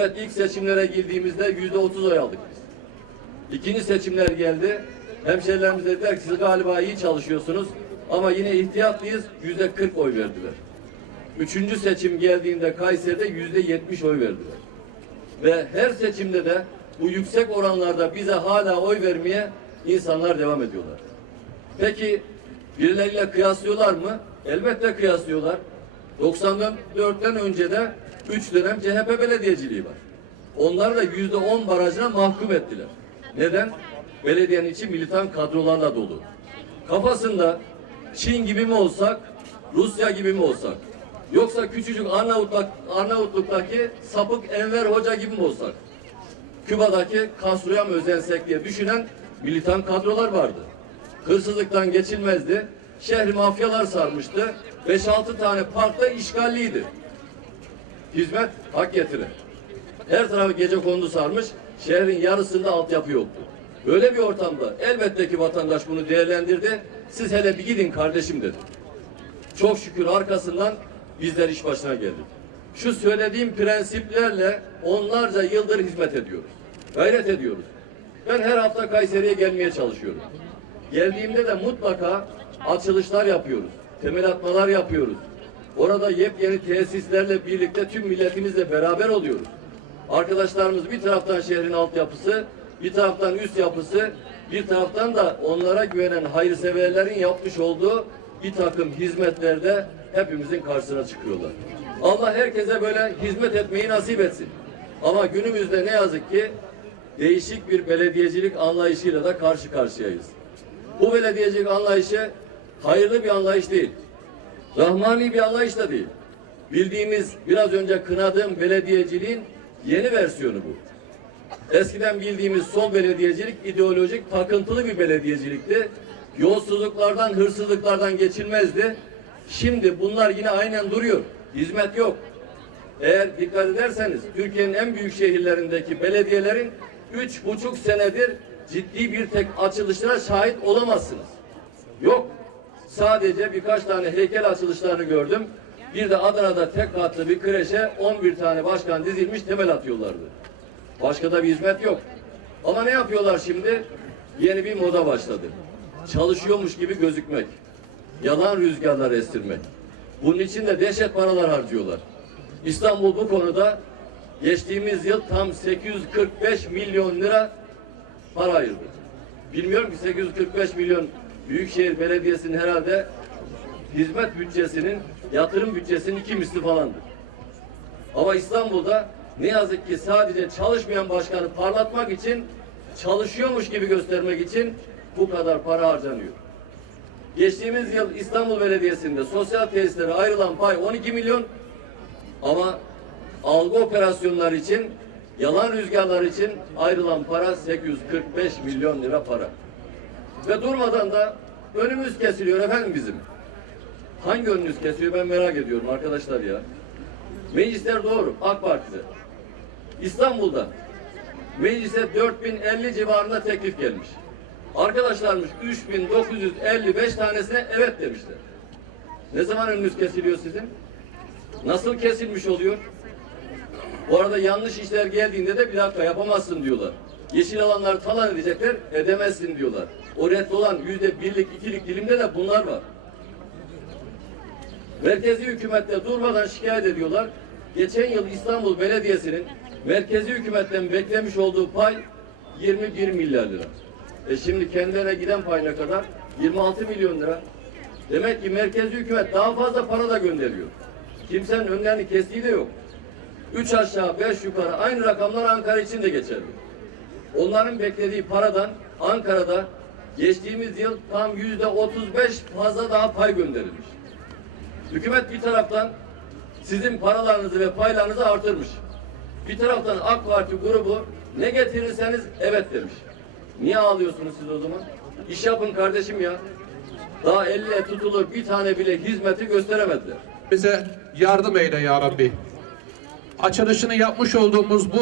Evet ilk seçimlere girdiğimizde yüzde otuz oy aldık biz. İkinci seçimler geldi. Hemşerilerimiz dediler ki siz galiba iyi çalışıyorsunuz ama yine ihtiyatlıyız. Yüzde kırk oy verdiler. Üçüncü seçim geldiğinde Kayseri'de yüzde yetmiş oy verdiler. Ve her seçimde de bu yüksek oranlarda bize hala oy vermeye insanlar devam ediyorlar. Peki birileriyle kıyaslıyorlar mı? Elbette kıyaslıyorlar. 94'ten önce de 3 dönem CHP belediyeciliği var. Onlar da yüzde 10 barajına mahkum ettiler. Neden? Belediyenin içi militan kadrolarla dolu. Kafasında Çin gibi mi olsak, Rusya gibi mi olsak? Yoksa küçücük Arnavutluk, Arnavutluk'taki sapık Enver Hoca gibi mi olsak? Küba'daki Kasru'ya mı özensek diye düşünen militan kadrolar vardı. Hırsızlıktan geçilmezdi. Şehri mafyalar sarmıştı. 5-6 tane parkta işgalliydi. Hizmet hak getirir. Her tarafı gece kondu sarmış. Şehrin yarısında altyapı yoktu. Böyle bir ortamda elbette ki vatandaş bunu değerlendirdi. Siz hele bir gidin kardeşim dedi. Çok şükür arkasından bizler iş başına geldik. Şu söylediğim prensiplerle onlarca yıldır hizmet ediyoruz. Gayret ediyoruz. Ben her hafta Kayseri'ye gelmeye çalışıyorum. Geldiğimde de mutlaka açılışlar yapıyoruz. Temel atmalar yapıyoruz. Orada yepyeni tesislerle birlikte tüm milletimizle beraber oluyoruz. Arkadaşlarımız bir taraftan şehrin altyapısı, bir taraftan üst yapısı, bir taraftan da onlara güvenen hayırseverlerin yapmış olduğu bir takım hizmetlerde hepimizin karşısına çıkıyorlar. Allah herkese böyle hizmet etmeyi nasip etsin. Ama günümüzde ne yazık ki değişik bir belediyecilik anlayışıyla da karşı karşıyayız. Bu belediyecilik anlayışı hayırlı bir anlayış değil. Rahmani bir anlayış da değil. Bildiğimiz biraz önce kınadığım belediyeciliğin yeni versiyonu bu. Eskiden bildiğimiz sol belediyecilik ideolojik takıntılı bir belediyecilikti. Yolsuzluklardan, hırsızlıklardan geçilmezdi. Şimdi bunlar yine aynen duruyor. Hizmet yok. Eğer dikkat ederseniz Türkiye'nin en büyük şehirlerindeki belediyelerin üç buçuk senedir ciddi bir tek açılışlara şahit olamazsınız. Yok. Sadece birkaç tane heykel açılışlarını gördüm. Bir de Adana'da tek katlı bir kreşe 11 tane başkan dizilmiş temel atıyorlardı. Başka da bir hizmet yok. Ama ne yapıyorlar şimdi? Yeni bir moda başladı. Çalışıyormuş gibi gözükmek. Yalan rüzgarlar estirmek. Bunun için de dehşet paralar harcıyorlar. İstanbul bu konuda geçtiğimiz yıl tam 845 milyon lira para ayırdı. Bilmiyorum ki 845 milyon Büyükşehir Belediyesi'nin herhalde hizmet bütçesinin, yatırım bütçesinin iki misli falandır. Ama İstanbul'da ne yazık ki sadece çalışmayan başkanı parlatmak için, çalışıyormuş gibi göstermek için bu kadar para harcanıyor. Geçtiğimiz yıl İstanbul Belediyesi'nde sosyal tesislere ayrılan pay 12 milyon ama algı operasyonları için, yalan rüzgarlar için ayrılan para 845 milyon lira para. Ve durmadan da önümüz kesiliyor efendim bizim. Hangi önünüz kesiyor ben merak ediyorum arkadaşlar ya. Meclisler doğru AK Parti'de. İstanbul'da meclise 4050 civarında teklif gelmiş. Arkadaşlarmış 3955 tanesine evet demişler. Ne zaman önünüz kesiliyor sizin? Nasıl kesilmiş oluyor? Bu arada yanlış işler geldiğinde de bir dakika yapamazsın diyorlar. Yeşil alanları talan edecekler, edemezsin diyorlar. O red olan yüzde birlik, ikilik dilimde de bunlar var. Merkezi hükümette durmadan şikayet ediyorlar. Geçen yıl İstanbul Belediyesi'nin merkezi hükümetten beklemiş olduğu pay 21 milyar lira. E şimdi kendilerine giden pay ne kadar? 26 milyon lira. Demek ki merkezi hükümet daha fazla para da gönderiyor. Kimsenin önlerini kestiği de yok. Üç aşağı beş yukarı aynı rakamlar Ankara için de geçerli. Onların beklediği paradan Ankara'da geçtiğimiz yıl tam yüzde otuz beş fazla daha pay gönderilmiş. Hükümet bir taraftan sizin paralarınızı ve paylarınızı artırmış. Bir taraftan AK Parti grubu ne getirirseniz evet demiş. Niye ağlıyorsunuz siz o zaman? İş yapın kardeşim ya. Daha elle tutulur bir tane bile hizmeti gösteremediler. bize yardım eyle ya Rabbi. Açılışını yapmış olduğumuz bu